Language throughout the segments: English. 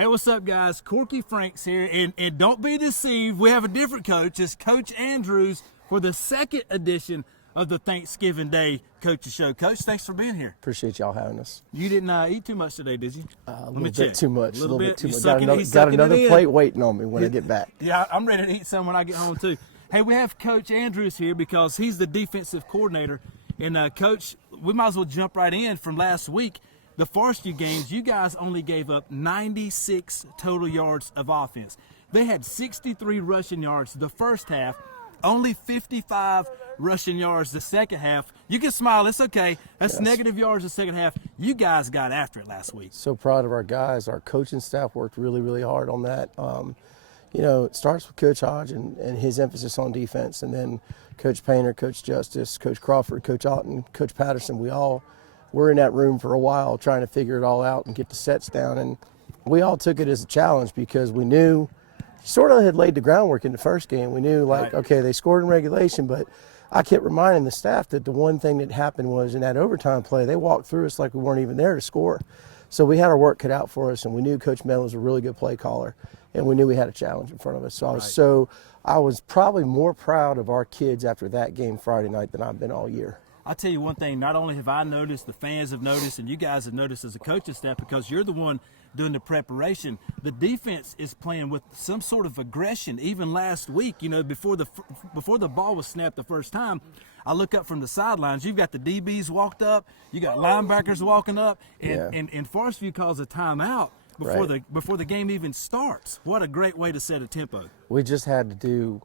Hey, what's up, guys? Corky Franks here, and don't be deceived. We have a different coach. It's Coach Andrews for the second edition of the Thanksgiving Day Coaches Show. Coach, thanks for being here. Appreciate y'all having us. You didn't eat too much today, did you? A little bit too much. A little bit too much. Got another plate waiting on me when I get back. Yeah, I'm ready to eat some when I get home, too. Hey, we have Coach Andrews here because he's the defensive coordinator. And, Coach, we might as well jump right in from last week. The first few games, you guys only gave up 96 total yards of offense. They had 63 rushing yards the first half, only 55 rushing yards the second half. You can smile, it's okay. That's negative yards the second half. You guys got after it last week. So proud of our guys. Our coaching staff worked really, really hard on that. You know, it starts with Coach Hodge and his emphasis on defense, and then Coach Painter, Coach Justice, Coach Crawford, Coach Otten, Coach Patterson. We all were in that room for a while trying to figure it all out and get the sets down, and we all took it as a challenge because we knew sort of had laid the groundwork in the first game. We knew, like, okay, they scored in regulation, but I kept reminding the staff that the one thing that happened was in that overtime play, they walked through us like we weren't even there to score. So we had our work cut out for us, and we knew Coach Mellon was a really good play caller, and we knew we had a challenge in front of us. So I was probably more proud of our kids after that game Friday night than I've been all year. I'll tell you one thing, not only have I noticed, the fans have noticed, and you guys have noticed as a coaching staff because you're the one doing the preparation, the defense is playing with some sort of aggression. Even last week, you know, before the ball was snapped the first time, I look up from the sidelines, you've got the DBs walked up, you got linebackers walking up, and Forest View calls a timeout before the game even starts. What a great way to set a tempo. We just had to do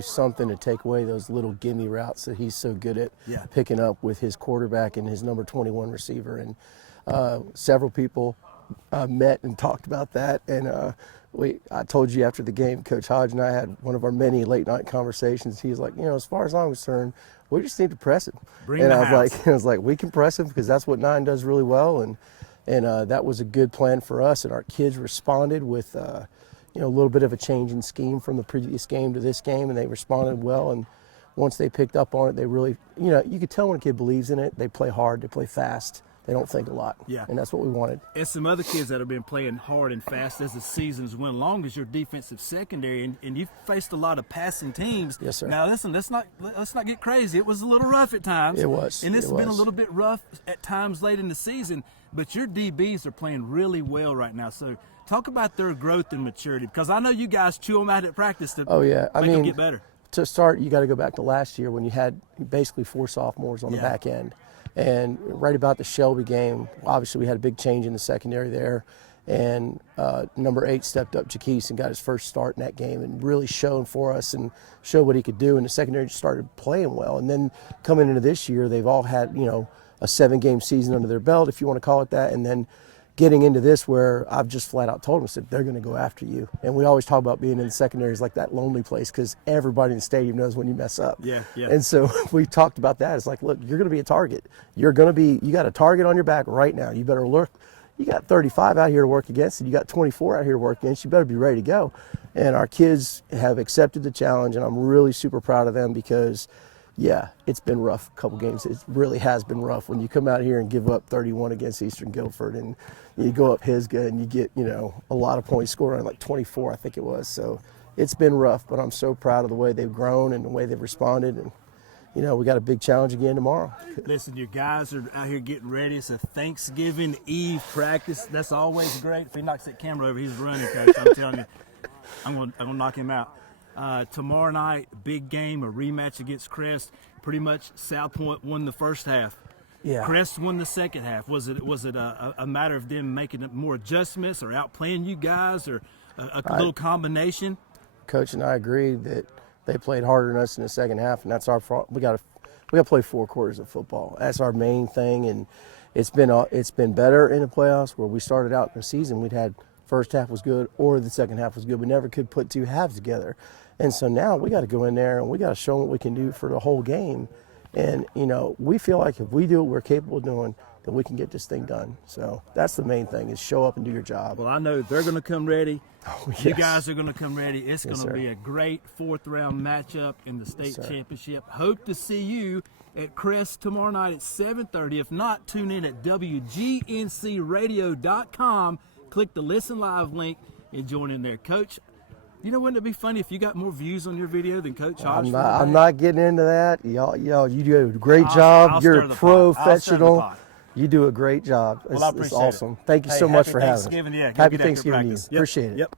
something to take away those little gimme routes that he's so good at picking up with his quarterback and his number 21 receiver. And several people met and talked about that. And I told you after the game, Coach Hodge and I had one of our many late night conversations. He's like, you know, as far as I'm concerned, we just need to press him. I was like, we can press him because that's what 9 does really well. And that was a good plan for us. And our kids responded with, you know, a little bit of a change in scheme from the previous game to this game, and they responded well. And once they picked up on it, they really, you know, you could tell when a kid believes in it. They play hard, they play fast, they don't think a lot. Yeah. And that's what we wanted. And some other kids that have been playing hard and fast as the seasons went along is your defensive secondary, and you've faced a lot of passing teams. Yes, sir. Now listen, let's not get crazy. It was a little rough at times. It was. And it's been a little bit rough at times late in the season, but your DBs are playing really well right now. So talk about their growth and maturity, because I know you guys chew them out at practice to make them get better. To start, you got to go back to last year when you had basically 4 sophomores on the back end. And right about the Shelby game, obviously we had a big change in the secondary there. And number 8 stepped up, Jaquise, and got his first start in that game and really showed for us and showed what he could do. And the secondary just started playing well. And then coming into this year, they've all had, you know, a 7-game season under their belt, if you want to call it that. And then getting into this where I've just flat out told them, I said, they're going to go after you. And we always talk about being in the secondary is like that lonely place because everybody in the stadium knows when you mess up. Yeah. And so we talked about that. It's like, look, you're going to be a target. You got a target on your back right now. You better look. You got 35 out here to work against, and you got 24 out here to work against. You better be ready to go. And our kids have accepted the challenge, and I'm really super proud of them because it's been rough a couple games. It really has been rough when you come out here and give up 31 against Eastern Guilford and you go up Pisgah and you get, you know, a lot of points scored on like 24, I think it was. So it's been rough, but I'm so proud of the way they've grown and the way they've responded. And, you know, we got a big challenge again tomorrow. Listen, your guys are out here getting ready. It's a Thanksgiving Eve practice. That's always great. If he knocks that camera over, he's running, Coach. I'm telling you, I'm gonna knock him out. Tomorrow night, big game, a rematch against Crest. Pretty much South Point won the first half. Yeah. Crest won the second half. Was it a matter of them making more adjustments or outplaying you guys or a little combination? Coach and I agreed that they played harder than us in the second half, and that's our fault. We got to play 4 quarters of football. That's our main thing, and it's been better in the playoffs where we started out in the season. We'd had first half was good or the second half was good. We never could put 2 halves together. And so now we got to go in there and we got to show them what we can do for the whole game. And, you know, we feel like if we do what we're capable of doing, then we can get this thing done. So that's the main thing is show up and do your job. Well, I know they're going to come ready. Oh, yes. You guys are going to come ready. It's going to be a great 4th-round matchup in the state championship. Hope to see you at Crest tomorrow night at 7:30. If not, tune in at WGNCradio.com click the Listen Live link and join in there. Coach, you know, wouldn't it be funny if you got more views on your video than Coach Hodge? I'm not getting into that. Y'all, you do a great I'll job. stir You're a the pot. I'll stir the professional. pot. You do a great job. Well, I It's appreciate awesome. it. Thank you Hey, so much happy for having us. Thanksgiving. Yeah, go Happy get after Thanksgiving to you. practice. Yep. Appreciate it. Yep.